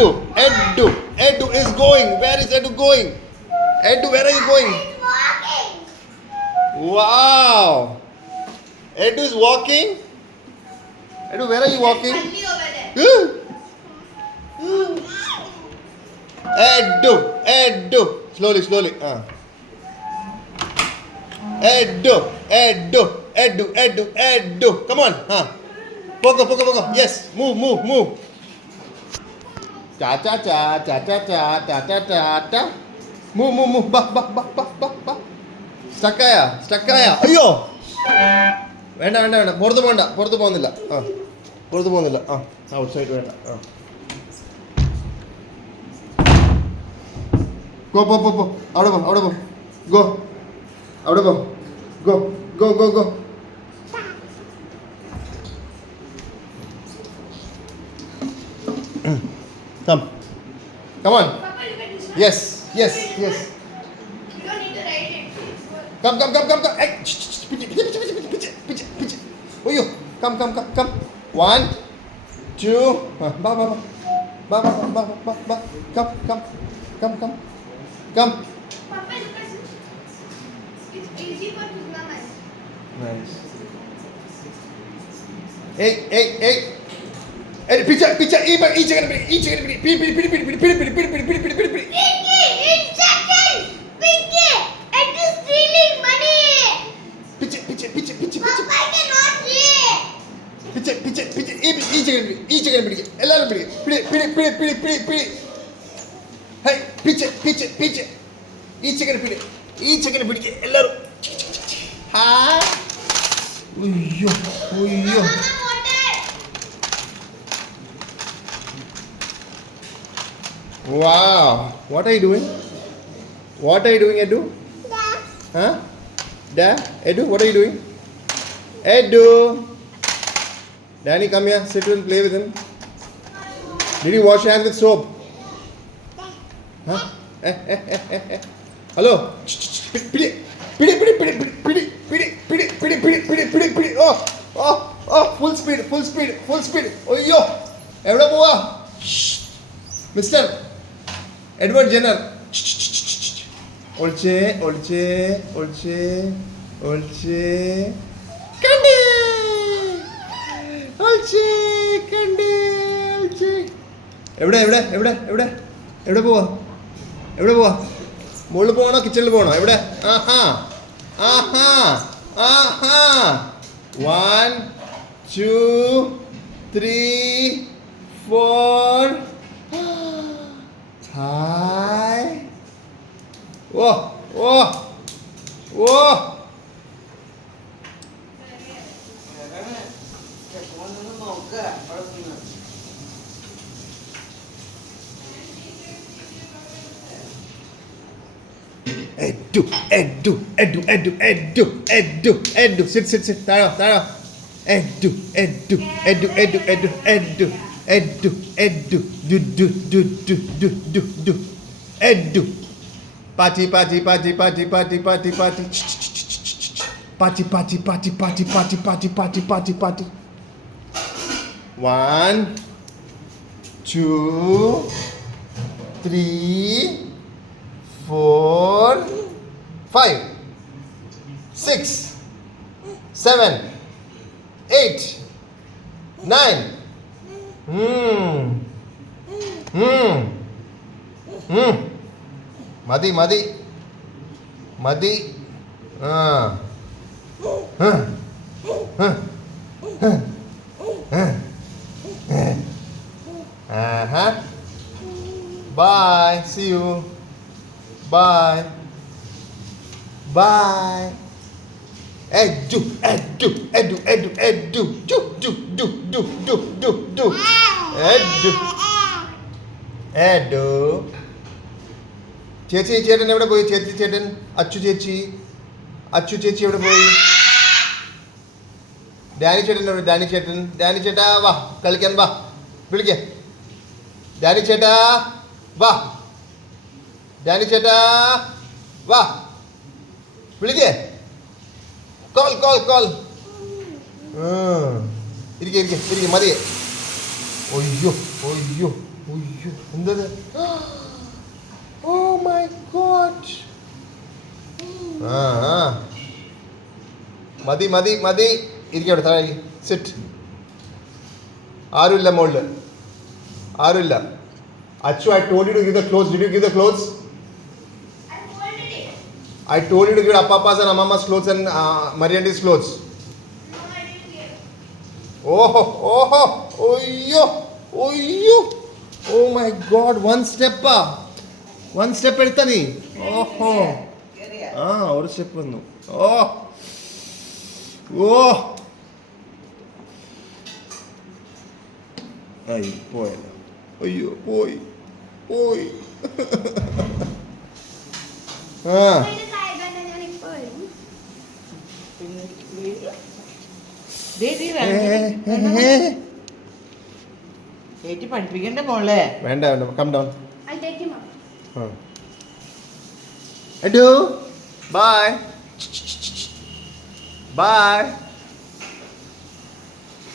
Edu is going. Where is Edu going? Edu, where are you going? Wow. Edu is walking. Edu, where are you walking? Edu. Slowly. Edu. Come on. Pogo. Yes. Move. Cha. Move. Bah. Stuck ആയ. അയ്യോ. വേണ്ട. പുറത്ത് പോകുന്നില്ല. പുറത്ത് പോകുന്നില്ല. Out side വേണ്ട. Go. അവിടെ പോ. Go. അവിടെ പോ. Go. Come on. Yes. You don't need to write it. Come. Hey. Pitch. Oh, you. Come. 1, 2. Ba. Come. Papa, look at this. It's easy for tournament. Nice. Hey. Hey, pitch. Each gonna be. Pidi. Pinky, it is stealing money. Pitch. Papa, I cannot read. Pitch. Each gonna be. എല്ലാരും പിടി. Hey, pitch. Each gonna പിടി. എല്ലാരും. Hi. ഉയ്യോ. Mama, water. Wow. What are you doing, Edu? Huh? Dad? Edu, what are you doing? Edu. Danny, come here. Sit and play with him. Did you wash your hands with soap? Huh? Hello. Pidi. Oh, full speed. Oyyo. എവിടെ പോവാ? Mister Edward Jenner. ഒളിച്ചേ. കണ്ടേ. എവിടെ പോവാ? മുകളിൽ പോകണോ കിച്ചണിൽ പോകണോ? എവിടെ? ആഹാ 1, 2, 3, 4. Hi. Whoa. Edu. Sit. താഴോ. Edu. Do. Edu. Party. Party. 1, 2, 3, 4, 5, 6, 7, 8, 9. മതി. Bye. See you. Bye. Edu. Do. Edu. ചേട്ടൻ എവിടെ പോയി? ചേട്ടൻ അച്ചു ചേച്ചി എവിടെ പോയി? ഡാനി ചേട്ടാ വാ കളിക്കാൻ വാ. വിളിക്ക. ഡാനി ചേട്ടാ വാ. വിളിക്കേ. കോൾ. ഇരിക്കെ മതിയെ. ഒയ്യോ ഉയ്യോ എന്തത് ഓ മൈ ഗോഡ് ആ ആ മതി മതി മതി ഇരിക്കവിടെ താഴെ സിറ്റ് ആരുമില്ല മോളില് ആരുമില്ല Achu I told you to give the clothes did you give the clothes I folded it. I told you to give Appa's and Amama's clothes and Mariandi's clothes. No, I didn't give. Oh, oh, oh, yo, oh, yo. Oh my God, one step up. One step എടുത്ത നീ ഓഹോ ആ ഒരു step വന്നു ഓ ഓ അയ്യോ പോയല്ലോ അയ്യോ പോയി പോയി ആ ഇതിന്റെ താഴെ തന്നെ ഞാൻ ഇപ്പൊ വരും. ചേച്ചി പഠിപ്പിക്കണ്ട മോളെ. വേണ്ട വേണ്ട come down I'll take him up. Edu, bye. Bye.